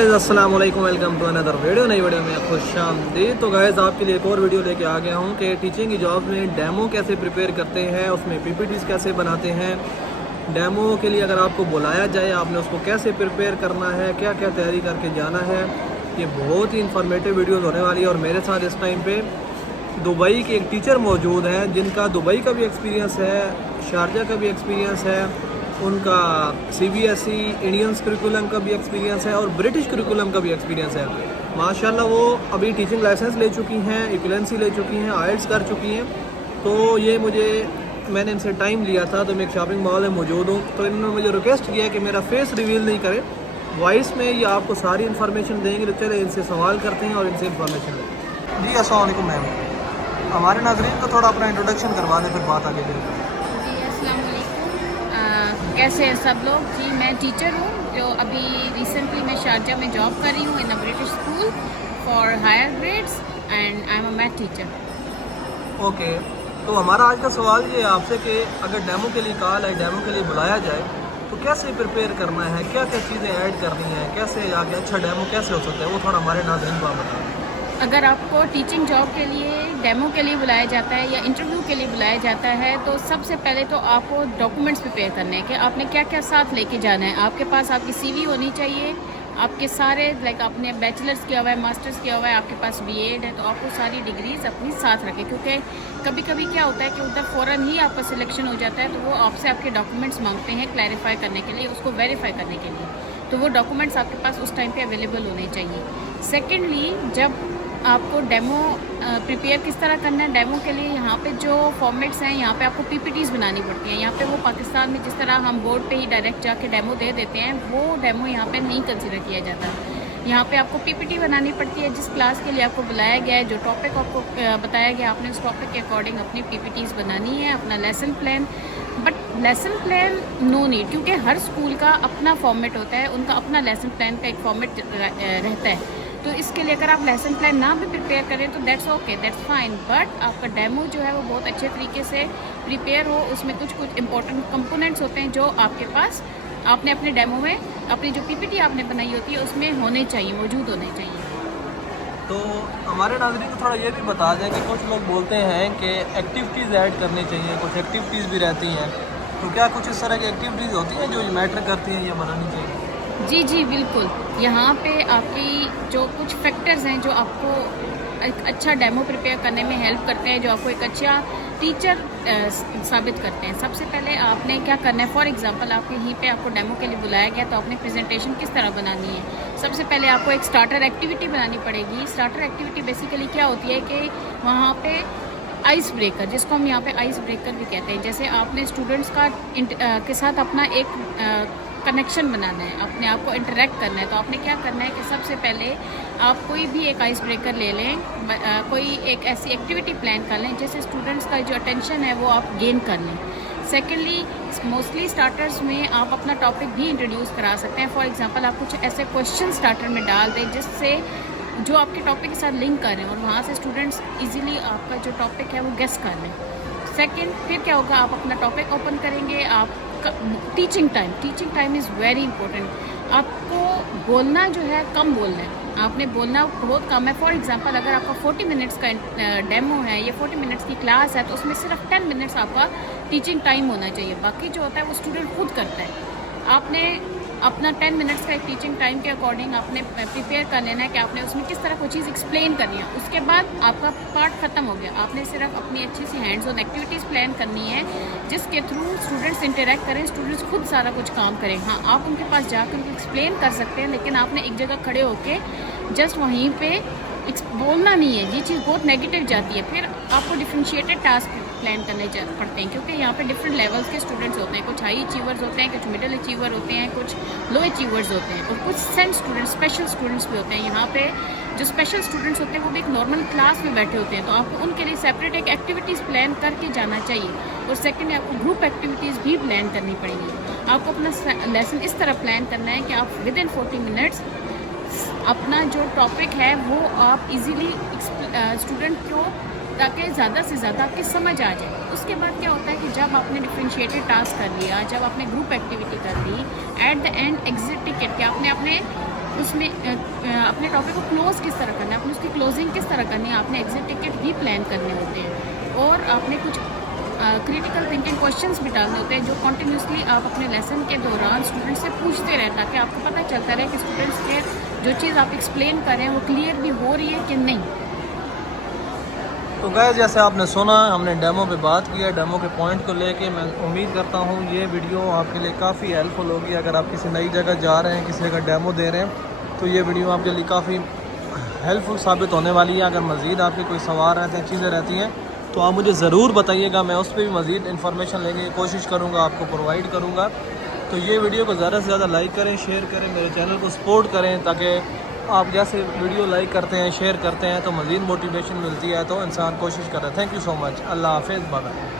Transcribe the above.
अस्सलाम वालेकुम, welcome to another video. नई वीडियो में खुश आमदीद। तो गाइस आपके लिए एक और वीडियो लेके आ गया हूँ कि टीचिंग की जॉब में डेमो कैसे प्रिपेयर करते हैं, उसमें पीपीटीज कैसे बनाते हैं। डेमो के लिए अगर आपको बुलाया जाए आपने उसको कैसे प्रिपेयर करना है, क्या क्या तैयारी करके जाना है। ये बहुत ही इंफॉर्मेटिव वीडियोज़ होने वाली है। और मेरे साथ इस टाइम पे दुबई के एक टीचर मौजूद हैं जिनका दुबई का भी एक्सपीरियंस है, शारजा का भी एक्सपीरियंस है, उनका CBSE इंडियन करिकुलम का भी एक्सपीरियंस है और ब्रिटिश करिकुलम का भी एक्सपीरियंस है। माशाल्लाह वो अभी टीचिंग लाइसेंस ले चुकी हैं, इक्वलेंसी ले चुकी हैं, आइल्स कर चुकी हैं। तो ये मैंने इनसे टाइम लिया था, तो मैं एक शॉपिंग मॉल में मौजूद हूँ। तो इन्होंने मुझे रिक्वेस्ट किया कि मेरा फेस रिवील नहीं करे, वॉइस में ये आपको सारी इन्फॉर्मेशन देंगे। तो चले इनसे सवाल करते हैं और इनसे इन्फॉर्मेशन लें। जी अस्सलाम वालेकुम मैम, हमारे नाज़रीन को थोड़ा अपना इंट्रोडक्शन करवा दें, फिर बात आगे जाएगी। कैसे हैं सब लोग। जी मैं टीचर हूँ जो अभी रिसेंटली मैं शारजा में जॉब कर रही हूँ in a British school for higher grades and I am a math teacher. Okay, तो हमारा आज का सवाल ये है आपसे कि अगर डेमो के लिए कॉल है, डेमो के लिए बुलाया जाए तो कैसे प्रिपेयर करना है, क्या क्या चीज़ें ऐड करनी है, कैसे आगे अच्छा डेमो कैसे हो सकता है, वो थोड़ा हमारे नाज़रीन को आप बताएं। अगर आपको टीचिंग जॉब के लिए डेमो के लिए बुलाया जाता है या इंटरव्यू के लिए बुलाया जाता है तो सबसे पहले तो आपको डॉक्यूमेंट्स प्रिपेयर करने हैं कि आपने क्या क्या साथ लेके जाना है। आपके पास आपकी CV होनी चाहिए, आपके सारे लाइक आपने बैचलर्स किया हुआ है, मास्टर्स किया हुआ है, आपके पास BEd है, तो आपको सारी डिग्रीज अपनी साथ रखें। क्योंकि कभी कभी क्या होता है कि उधर फ़ौरन ही आपका सिलेक्शन हो जाता है तो वो आपसे आपके डॉक्यूमेंट्स मांगते हैं क्लैरिफाई करने के लिए, उसको वेरीफाई करने के लिए। तो वो डॉक्यूमेंट्स आपके पास उस टाइम पे अवेलेबल होने चाहिए। सेकेंडली, जब आपको डेमो प्रिपेयर किस तरह करना है डेमो के लिए, यहाँ पे जो फॉर्मेट्स हैं यहाँ पे आपको PPTs बनानी पड़ती हैं। यहाँ पे वो पाकिस्तान में जिस तरह हम बोर्ड पे ही डायरेक्ट जाके डेमो दे देते हैं, वो डेमो यहाँ पे नहीं कंसिडर किया जाता। यहाँ पे आपको PPT बनानी पड़ती है। जिस क्लास के लिए आपको बुलाया गया है, जो टॉपिक आपको बताया गया, आपने उस टॉपिक के अकॉर्डिंग अपनी PPTs बनानी है, अपना lesson plan. But lesson plan no need, क्योंकि हर स्कूल का अपना फॉर्मेट होता है, उनका अपना लेसन प्लान का एक फॉर्मेट रहता है। तो इसके लिए अगर आप लेसन प्लान ना भी प्रिपेयर करें तो that's okay, that's fine. But आपका डेमो जो है वो बहुत अच्छे तरीके से प्रिपेयर हो, उसमें कुछ इंपॉर्टेंट कंपोनेंट्स होते हैं जो आपके पास आपने अपने डेमो में अपनी जो PPT आपने बनाई होती है उसमें होने चाहिए, मौजूद होने चाहिए। तो हमारे नाज़रीन को थोड़ा ये भी बता दें कि कुछ लोग बोलते हैं कि एक्टिविटीज़ ऐड करनी चाहिए, कुछ एक्टिविटीज़ भी रहती हैं, तो क्या कुछ इस तरह की एक्टिविटीज़ होती हैं जो मैटर करती हैं या बनानी चाहिए? जी जी बिल्कुल। यहाँ पे आपकी जो कुछ फैक्टर्स हैं जो आपको एक अच्छा डेमो प्रिपेयर करने में हेल्प करते हैं, जो आपको एक अच्छा टीचर साबित करते हैं। सबसे पहले आपने क्या करना है, फॉर एग्जांपल आपके यहीं पे आपको डेमो के लिए बुलाया गया तो आपने प्रेजेंटेशन किस तरह बनानी है। सबसे पहले आपको एक स्टार्टर एक्टिविटी बनानी पड़ेगी। स्टार्टर एक्टिविटी बेसिकली क्या होती है कि वहाँ पे आइस ब्रेकर, जिसको हम यहाँ पे आइस ब्रेकर भी कहते हैं, जैसे आपने स्टूडेंट्स के साथ अपना एक कनेक्शन बनाना है, अपने आप को इंटरेक्ट करना है। तो आपने क्या करना है कि सबसे पहले आप कोई भी एक आइस ब्रेकर ले लें, कोई एक ऐसी एक्टिविटी प्लान कर लें जिससे स्टूडेंट्स का जो अटेंशन है वो आप गेन कर लें। सेकेंडली, मोस्टली स्टार्टर्स में आप अपना टॉपिक भी इंट्रोड्यूस करा सकते हैं। फॉर एग्जांपल आप कुछ ऐसे क्वेश्चन स्टार्टर में डाल दें जिससे जो आपके टॉपिक के साथ लिंक कर रहे हैं और वहाँ से स्टूडेंट्स ईजिली आपका जो टॉपिक है वो गेस कर लें। सेकेंड, फिर क्या होगा, आप अपना टॉपिक ओपन करेंगे। आप teaching time is very important. आपको बोलना जो है कम बोलना है, आपने बोलना बहुत कम है। फॉर एग्जांपल अगर आपका 40 मिनट्स का डेमो है या 40 मिनट्स की क्लास है तो उसमें सिर्फ 10 मिनट्स आपका टीचिंग टाइम होना चाहिए, बाकी जो होता है वो स्टूडेंट खुद करता है। आपने अपना 10 मिनट्स का एक टीचिंग टाइम के अकॉर्डिंग आपने प्रिपेयर कर लेना है कि आपने उसमें किस तरह कोई चीज़ एक्सप्लेन करनी है। उसके बाद आपका पार्ट ख़त्म हो गया, आपने सिर्फ अपनी अच्छी सी हैंड्स ऑन एक्टिविटीज़ प्लान करनी है जिसके थ्रू स्टूडेंट्स इंटरेक्ट करें, स्टूडेंट्स खुद सारा कुछ काम करें। हाँ, आप उनके पास जाकर उनको एक्सप्लेन कर सकते हैं, लेकिन आपने एक जगह खड़े होकर जस्ट वहीं पर बोलना नहीं है। ये चीज़ बहुत नेगेटिव जाती है। फिर आपको डिफ्रेंशिएटेड टास्क प्लान करने पड़ते हैं, क्योंकि यहाँ पे डिफरेंट लेवल्स के स्टूडेंट्स होते हैं। कुछ हाई अचीवर्स होते हैं, कुछ मिडिल अचीवर होते हैं, कुछ लो अचीवर्स होते हैं और कुछ सेंट स्टूडेंट्स, स्पेशल स्टूडेंट्स भी होते हैं। यहाँ पे जो स्पेशल स्टूडेंट्स होते हैं वो भी एक नॉर्मल क्लास में बैठे होते हैं, तो आपको उनके लिए सेपरेट एक एक्टिविटीज़ प्लान करके जाना चाहिए। और सेकेंड, आपको ग्रुप एक्टिविटीज़ भी प्लान करनी पड़ेगी। आपको अपना लेसन इस तरह प्लान करना है कि आप विद इन 40 मिनट्स अपना जो टॉपिक है वो आप इजीली स्टूडेंट को, ताकि ज़्यादा से ज़्यादा आपकी समझ आ जाए। उसके बाद क्या होता है कि जब आपने डिफ्रेंशिएटेड टास्क कर लिया, जब आपने ग्रुप एक्टिविटी कर ली, at the end exit ticket, कि आपने अपने उसमें अपने टॉपिक को क्लोज किस तरह करना है, अपनी उसकी क्लोजिंग किस तरह करनी है, आपने एग्जिट टिकट भी प्लान करने होते हैं और आपने कुछ क्रिटिकल थिंकिंग क्वेश्चंस भी डालने होते हैं जो कॉन्टीन्यूसली आप अपने लेसन के दौरान स्टूडेंट से पूछते रहें ताकि आपको पता चलता रहे कि स्टूडेंट्स के जो चीज़ आप एक्सप्लेन कर रहे हैं वो क्लियर भी हो रही है कि नहीं। तो गाइस जैसे आपने सुना, हमने डेमो पे बात किया, डेमो के पॉइंट को लेके मैं उम्मीद करता हूँ ये वीडियो आपके लिए काफ़ी हेल्पफुल होगी। अगर आप किसी नई जगह जा रहे हैं, किसी जगह डेमो दे रहे हैं, तो ये वीडियो आपके लिए काफ़ी हेल्पफुल साबित होने वाली है। अगर मज़ीद आपके कोई सवाल रहते हैं, चीज़ें रहती हैं, तो आप मुझे ज़रूर बताइएगा, मैं उस पर भी मज़ीद इन्फॉर्मेशन लेने की कोशिश करूँगा, आपको प्रोवाइड करूँगा। तो ये वीडियो को ज़्यादा से ज़्यादा लाइक करें, शेयर करें, मेरे चैनल को सपोर्ट करें, ताकि आप जैसे वीडियो लाइक करते हैं, शेयर करते हैं तो मज़ीद मोटिवेशन मिलती है, तो इंसान कोशिश कर रहा है। Thank you so much. अल्लाह हाफ़िज़। बाय।